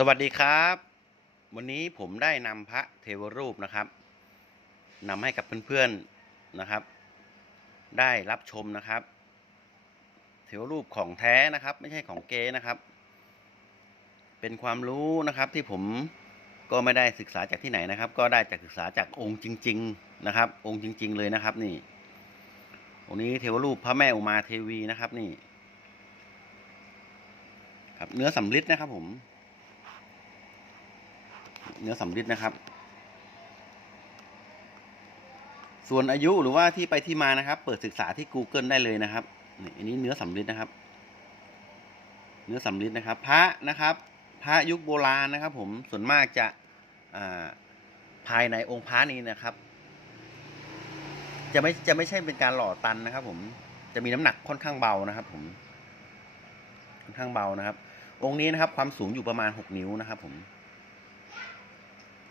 สวัสดีครับ วันนี้ผมได้นำพระเทวรูปนะครับนำให้กับเพื่อนๆนะครับ ได้รับชมนะครับ เทวรูปของแท้นะครับ ไม่ใช่ของเก๊นะครับ เป็นความรู้นะครับที่ผมก็ไม่ได้ศึกษาจากที่ไหนนะครับ ก็ได้จากศึกษาจากองค์จริง ๆนะครับ องค์จริง ๆ เลยนะครับนี่องค์นี้เทวรูปพระแม่อุมาเทวีนะครับนี่ ครับเนื้อสำริดนะครับผม เนื้อสำริดนะครับ ส่วนอายุหรือว่าที่ไปที่มานะครับ เปิดศึกษาที่ Google ได้เลยนะครับนี่อันนี้เนื้อสำริดนะครับ เนื้อสำริดนะครับ พระนะครับ พระยุคโบราณนะครับ ผมส่วนมากจะาภายในองค์พระนี้นะครับ จะไม่จะไม่ใช่เป็นการหล่อตันนะครับ ผมจะมีน้ำหนักค่อนข้างเบานะครับ ผมค่อนข้างเบานะครับ องค์นี้นะครับ ความสูงอยู่ประมาณหกนิ้วนะครับ ผม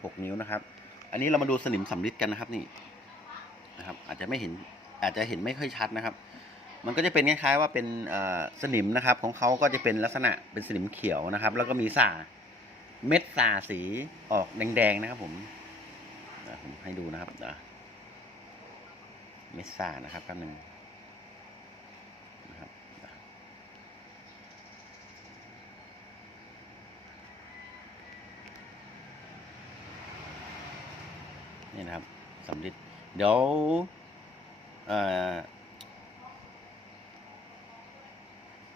หกนิ้วนะครับ อันนี้เรามาดูสนิมสำริดกันนะครับนี่นะครับ อาจจะไม่เห็นอาจจะเห็นไม่ค่อยชัดนะครับ มันก็จะเป็นคล้ายๆว่าเป็นสนิมนะครับ ของเขาก็จะเป็นลักษณะเป็นสนิมเขียวนะครับ แล้วก็มีสาเม็ดสาสีออกแดงๆนะครับ ผมผมให้ดูนะครับเม็ดสานะครับแป๊บหนึงนะครับ นี่นะครับสำลิดเดี๋ยวเ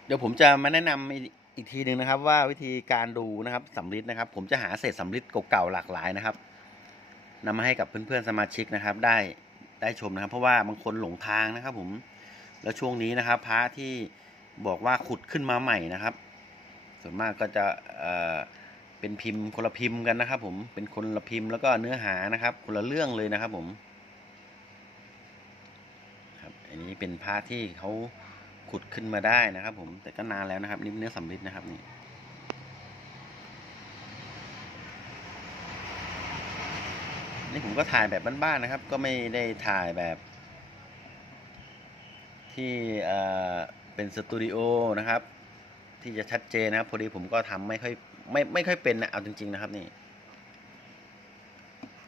เดี๋ยวผมจะมาแนะนำอีกอีกทีหนึ่งนะครับ ว่าวิธีการดูนะครับสำลิดนะครับ ผมจะหาเศษสำลิดเก่าๆหลากหลายนะครับนำมาให้กับเพื่อนๆสมาชิกนะครับ ได้ได้ชมนะครับ เพราะว่าบางคนหลงทางนะครับ ผมแล้วช่วงนี้นะครับ พระที่บอกว่าขุดขึ้นมาใหม่นะครับ ส่วนมากก็จะเอ่อ เป็นพิมพ์คนละพิมพ์กันนะครับ ผมเป็นคนละพิมพ์แล้วก็เนื้อหานะครับ คนละเรื่องเลยนะครับ ผมครับอันนี้เป็นพระที่เขาขุดขึ้นมาได้นะครับ ผมแต่ก็นานแล้วนะครับนี่เนื้อสำริดนะครับนี่นี่ผมก็ถ่ายแบบบ้านๆนะครับ ก็ไม่ได้ถ่ายแบบ ที่เออเป็นสตูดิโอนะครับ ที่จะชัดเจนนะครับ พอดีผมก็ทำไม่ค่อยไม่ไม่ค่อยเป็นนะเอาจริง ๆ นะครับนี่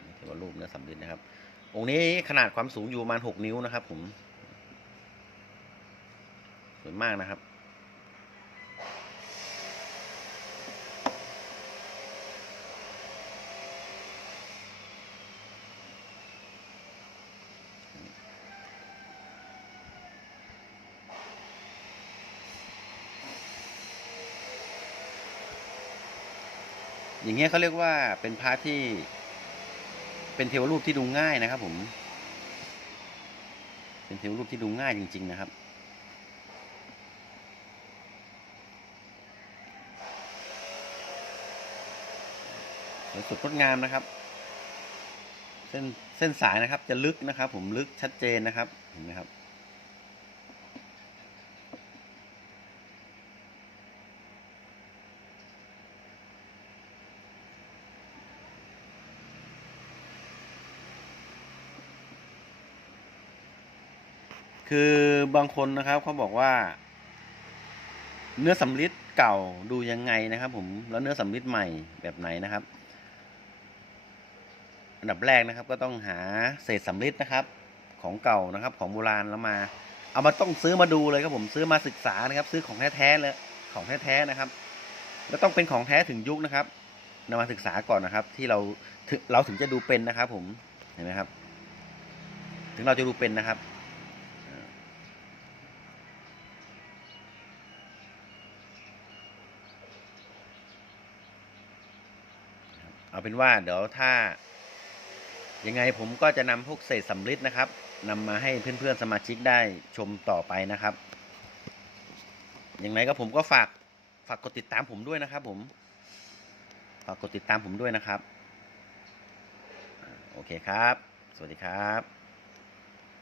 นี่ถือว่ารูปเนื้อสำริดนะครับ องค์นี้ขนาดความสูงอยู่ประมาณหกนิ้วนะครับ ผมสวยมากนะครับ อย่างเงี้ยเขาเรียกว่าเป็นพระที่ เป็นเทวรูปที่ดูง่ายนะครับ ผม เป็นเทวรูปที่ดูง่ายจริง ๆ นะครับ สวยสดงดงามนะครับ เส้นเส้นสายนะครับ จะลึกนะครับ ผมลึกชัดเจนนะครับเห็นไหมครับ คือบางคนนะครับเขาบอกว่า เนื้อสำลิดเก่าดูยังไงนะครับ ผมแล้วเนื้อสำลิดใหม่แบบไหนนะครับอันดับแรกนะครับ ก็ต้องหาเศษสำลิดนะครับ ของเก่านะครับ ของโบราณแล้วมา เอามาต้องซื้อมาดูเลยครับผมซื้อมาศึกษานะครับ ซื้อของแท้ๆเลยของแท้ๆนะครับแล้วต้องเป็นของแท้ถึงยุคนะครับนำมาศึกษาก่อนนะครับ ที่เราเราถึงจะดูเป็นนะครับ ผมเห็นไหมครับ ถึงเราจะดูเป็นนะครับ เอาเป็นว่าเดี๋ยวถ้า ยังไงผมก็จะนำพวกเศษสำริดนะครับนำมาให้เพื่อนๆสมาชิกได้ชมต่อไปนะครับอย่างไรก็ผมก็ฝากฝากกดติดตามผมด้วยนะครับ ผมฝากกดติดตามผมด้วยนะครับ โอเคครับ สวัสดีครับ